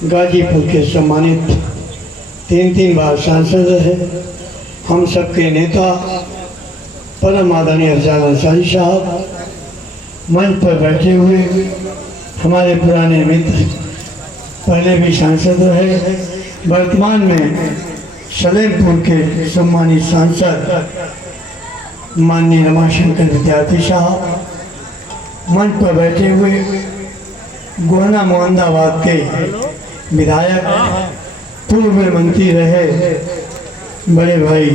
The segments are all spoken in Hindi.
गाजीपुर के सम्मानित 3 बार सांसद रहे, हम सबके नेता परम आदरणीय अफजाल अंसारी साहब, मंच पर बैठे हुए हमारे पुराने मित्र, पहले भी सांसद रहे, वर्तमान में सलेमपुर के सम्मानित सांसद माननीय रमाशंकर विद्यार्थी साहब, मंच पर बैठे हुए गोहना मोहम्मदाबाद के विधायक, पूर्व में मंत्री रहे बड़े भाई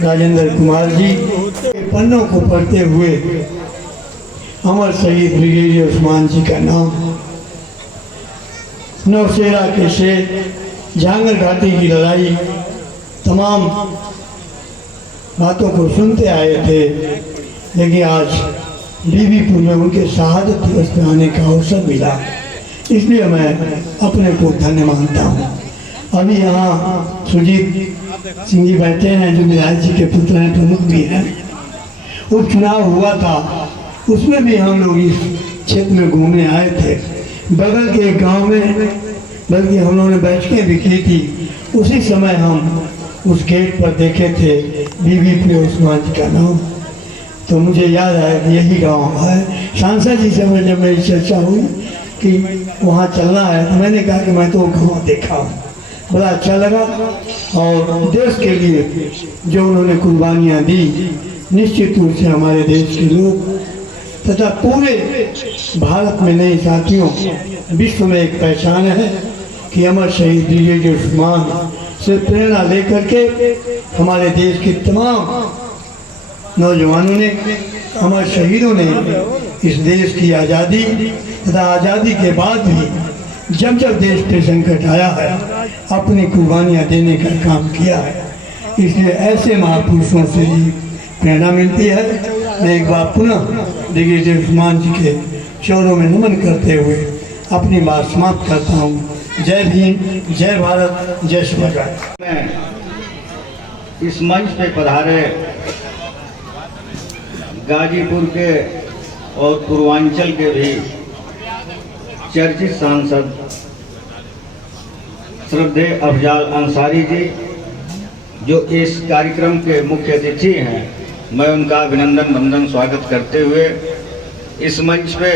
राजेंद्र कुमार जी, पन्नों को पढ़ते हुए अमर शहीद ब्रिगेडियर उस्मान जी का नाम, नौशेरा के शेर, झांगर घाटी की लड़ाई, तमाम बातों को सुनते आए थे, लेकिन आज बीबीपुर में उनके शहादत दिवस में आने का अवसर मिला, इसलिए मैं अपने को धन्य मानता हूँ। अभी यहाँ सुजीत सिंह जी बैठे हैं जो विधायक जी के पुत्र हैं, प्रमुख भी हैं। उपचुनाव हुआ था, उसमें भी हम लोग इस क्षेत्र में घूमने आए थे, बगल के एक गाँव में, बल्कि हम लोगों ने बैठकें भी की थी। उसी समय हम उस गेट पर देखे थे बीबीपुर उस्मान जी का नाम, तो मुझे याद आया कि यही गांव है। सांसद जी से जब मेरी चर्चा हुई कि वहाँ चलना है, तो मैंने कहा कि मैं तो गाँव देखा हूँ, बड़ा अच्छा लगा। और देश के लिए जो उन्होंने कुर्बानियाँ दी, निश्चित रूप से हमारे देश के लोग तथा पूरे भारत में नहीं साथियों, विश्व में एक पहचान है कि अमर शहीद ब्रिगेडियर उस्मान से प्रेरणा लेकर के हमारे देश के तमाम नौजवानों ने, हमारे शहीदों ने इस देश की आज़ादी तथा आज़ादी के बाद भी जब जब देश पे संकट आया है, अपनी कुर्बानियाँ देने का काम किया है। इसलिए ऐसे महापुरुषों से ही प्रेरणा मिलती है। मैं एक बार पुनः ब्रिगेडियर उस्मान जी के चौरों में नमन करते हुए अपनी बात समाप्त करता हूँ। जय भीम, जय भारत, जय शिवराय। इस मंच पे पधारे गाजीपुर के और पूर्वांचल के भी चर्चित सांसद श्रद्धेय अफजाल अंसारी जी, जो इस कार्यक्रम के मुख्य अतिथि हैं, मैं उनका अभिनंदन वंदन स्वागत करते हुए इस मंच पे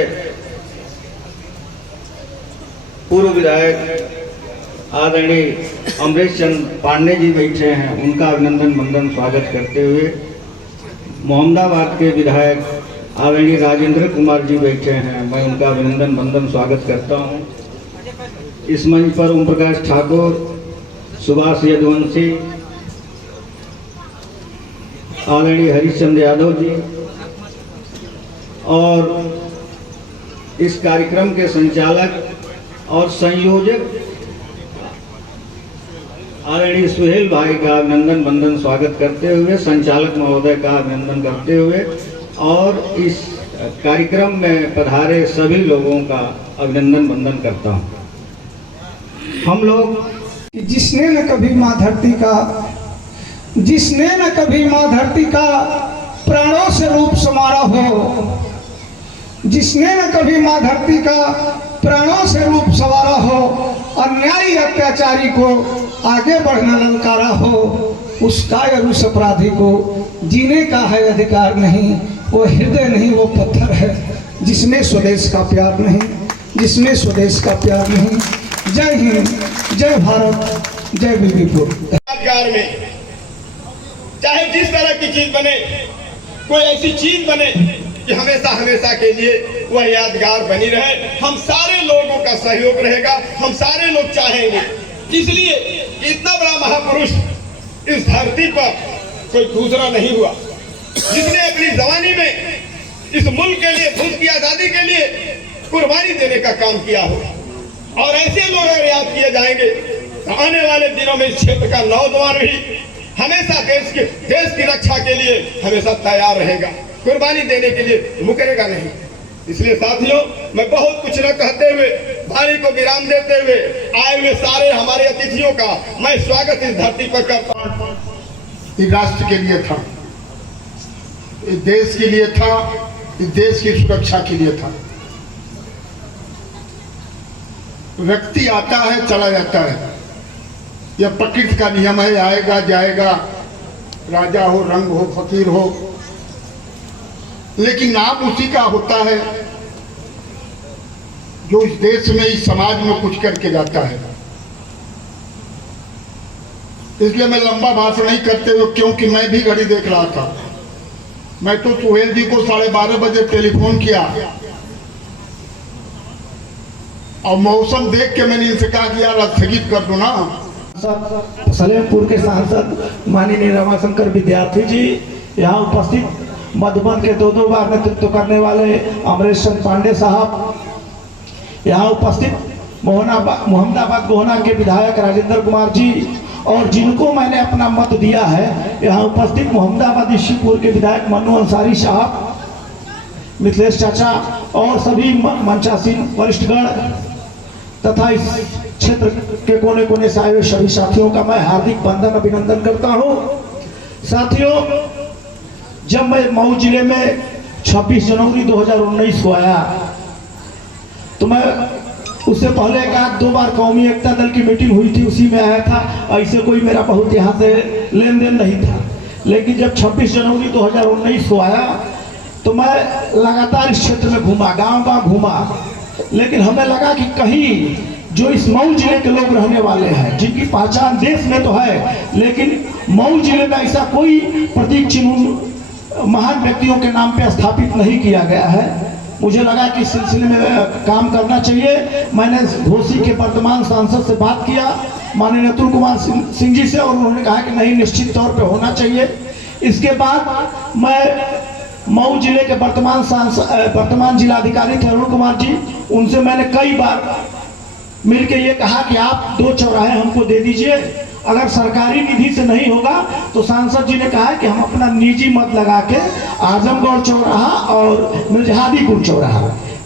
पूर्व विधायक आदरणीय अमरेश चंद्र पांडे जी बैठे हैं, उनका अभिनंदन वंदन स्वागत करते हुए मोहम्मदाबाद के विधायक आदरणीय राजेंद्र कुमार जी बैठे हैं, मैं उनका अभिनंदन वंदन स्वागत करता हूं। इस मंच पर ओम प्रकाश ठाकुर, सुभाष यदुवंशी, आदरणीय हरिश्चंद्र यादव जी और इस कार्यक्रम के संचालक और संयोजक आदरणीय सुहेल भाई का अभिनंदन वंदन स्वागत करते हुए, संचालक महोदय का अभिनंदन करते हुए और इस कार्यक्रम में पधारे सभी लोगों का अभिनंदन वंदन करता हूं। हम लोग जिसने न कभी माँ धरती का प्राणों से रूप समारा हो, जिसने न कभी माँ धरती का प्राणों से रूप संवारा हो, अन्यायी अत्याचारी को आगे बढ़ना ललकारा हो, उस कायर उस अपराधी को जीने का है अधिकार नहीं। वो हृदय नहीं, वो पत्थर है जिसमें स्वदेश का प्यार नहीं, जिसमें स्वदेश का प्यार नहीं। जय हिंद, जय भारत, जय बीबीपुर। यादगार में चाहे जिस तरह की चीज बने, कोई ऐसी चीज बने कि हमेशा हमेशा के लिए वह यादगार बनी रहे। हम सारे लोगों का सहयोग रहेगा, हम सारे लोग चाहेंगे। इसलिए इतना बड़ा महापुरुष इस धरती पर कोई दूसरा नहीं हुआ, जिसने अपनी जवानी में इस मुल्क के लिए, मुल्क की आजादी के लिए कुर्बानी देने का काम किया हो। और ऐसे लोग अगर याद किए जाएंगे तो आने वाले दिनों में इस क्षेत्र का नौजवान भी हमेशा देश की रक्षा के लिए हमेशा तैयार रहेगा, कुर्बानी देने के लिए मुकरेगा नहीं। इसलिए साथियों, मैं बहुत कुछ न कहते हुए, वाणी को विराम देते हुए आए हुए सारे हमारे अतिथियों का मैं स्वागत इस धरती पर करता हूं। इस राष्ट्र के लिए था, इस देश के लिए था, इस देश की सुरक्षा के लिए था। व्यक्ति आता है चला जाता है, यह प्रकृति का नियम है, आएगा जाएगा, राजा हो, रंग हो, फकीर हो, लेकिन नाम उसी का होता है जो इस देश में, इस समाज में कुछ करके जाता है। इसलिए मैं लंबा भाषण नहीं करते हुए, क्योंकि मैं भी घड़ी देख रहा था, मैं तो सुहेल जी को 12:30 बजे टेलीफोन किया और मौसम देख के मैंने इनसे कहा कि यार स्थगित कर दो ना। सलेमपुर के सांसद माननीय रमाशंकर विद्यार्थी जी, यहाँ उपस्थित मधुबन के 2 बार नेतृत्व करने वाले अमरेश चंद्र पांडे साहब, यहाँ उपस्थित मोहम्मदाबाद गोहना के विधायक राजेंद्र कुमार जी, और जिनको मैंने अपना मत दिया है, यहाँ उपस्थित मोहम्मदाबाद ईश्वरपुर के विधायक मन्नू अंसारी साहब, मिथिलेश चाचा और सभी मंचासीन वरिष्ठगण तथा इस क्षेत्र के कोने कोने से आए हुए सभी साथियों का मैं हार्दिक वंदन अभिनंदन करता हूँ। साथियों, जब मैं मऊ जिले में 26 जनवरी 2019 को आया तो मैं उससे पहले 1-2 बार कौमी एकता दल की मीटिंग हुई थी, उसी में आया था। ऐसे कोई मेरा बहुत यहाँ से लेन देन नहीं था, लेकिन जब 26 जनवरी 2019 को आया तो मैं लगातार इस क्षेत्र में घूमा, गांव घूमा, लेकिन हमें लगा कि कहीं जो इस मऊ जिले के लोग रहने वाले हैं, जिनकी पहचान देश में तो है, लेकिन मऊ जिले में ऐसा कोई प्रतीक चिन्ह महान व्यक्तियों के नाम पे स्थापित नहीं किया गया है। मुझे लगा कि इस सिलसिले में काम करना चाहिए। मैंने घोसी के वर्तमान सांसद से बात किया, माननीय अतुल कुमार सिंह जी से, और उन्होंने कहा कि नहीं, निश्चित तौर पे होना चाहिए। इसके बाद मैं मऊ जिले के वर्तमान जिलाधिकारी थे अरुण कुमार जी, उनसे मैंने कई बार मिलकर ये कहा कि आप 2 चौराहे हमको दे दीजिए, अगर सरकारी निधि से नहीं होगा तो सांसद जी ने कहा कि हम अपना निजी मत लगा के आजमगढ़ चौराहा और मिर्जहादीपुर चौराहा,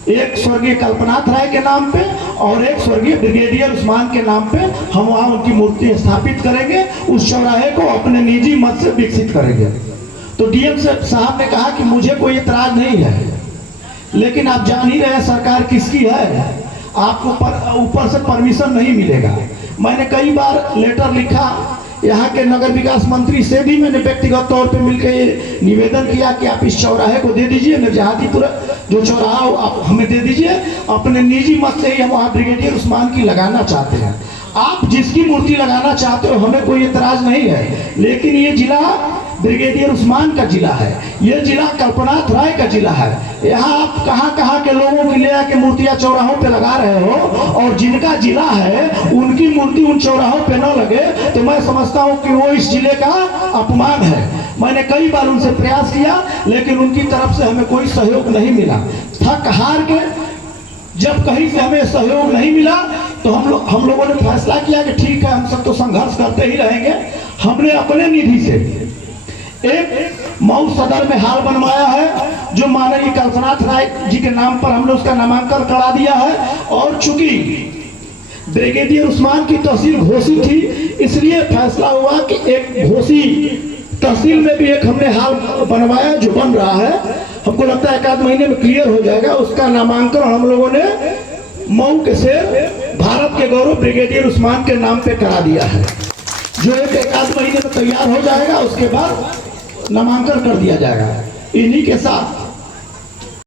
एक स्वर्गीय कल्पनाथ राय के नाम पे और एक स्वर्गीय ब्रिगेडियर उस्मान के नाम पे हम वहाँ उनकी मूर्ति स्थापित करेंगे, उस चौराहे को अपने निजी मत से विकसित करेंगे। तो डीएम साहब ने कहा कि मुझे कोई एतराज नहीं है, लेकिन आप जान ही रहे सरकार किसकी है, आपको ऊपर से परमिशन नहीं मिलेगा। मैंने कई बार लेटर लिखा, यहाँ के नगर विकास मंत्री से भी मैंने व्यक्तिगत तौर पे मिलकर ये निवेदन किया कि आप इस चौराहे को दे दीजिए, मिर्जहादीपुर जो चौराहा आप हमें दे दीजिए, अपने निजी मत से ही हम वहाँ ब्रिगेडियर उस्मान की लगाना चाहते हैं। आप जिसकी मूर्ति लगाना चाहते हो, हमें कोई एतराज नहीं है, लेकिन ये जिला ब्रिगेडियर उस्मान का जिला है, ये जिला कल्पनाथ राय का जिला है। यहाँ आप कहाँ के लोगों की ले आके मूर्तियां चौराहों पे लगा रहे हो, और जिनका जिला है उनकी मूर्ति उन चौराहों पे न लगे, तो मैं समझता हूँ कि वो इस जिले का अपमान है। मैंने कई बार उनसे प्रयास किया, लेकिन उनकी तरफ से हमें कोई सहयोग नहीं मिला। थक हार के जब कहीं से हमें सहयोग नहीं मिला तो हम लोगों ने फैसला किया कि ठीक है, हम सब तो संघर्ष करते ही रहेंगे। हमने अपने निधि से एक मऊ सदर में हाल बनवाया है, जो माननीय कल्पनाथ राय जी के नाम पर हमने उसका नामांकन करा दिया है। और चूंकि ब्रिगेडियर उस्मान की तहसील घोसी थी, इसलिए फैसला हुआ कि एक घोसी तहसील में भी एक हमने हाल बनवाया जो बन रहा है। हमको लगता है 1-8 महीने में क्लियर हो जाएगा। उसका नामांकन हम लोगों ने मऊ के शेर भारत के गौरव ब्रिगेडियर उस्मान के नाम पे करा दिया है, जो 1-8 महीने में तैयार हो जाएगा। उसके बाद नामांकन कर दिया जाएगा। इन्हीं के साथ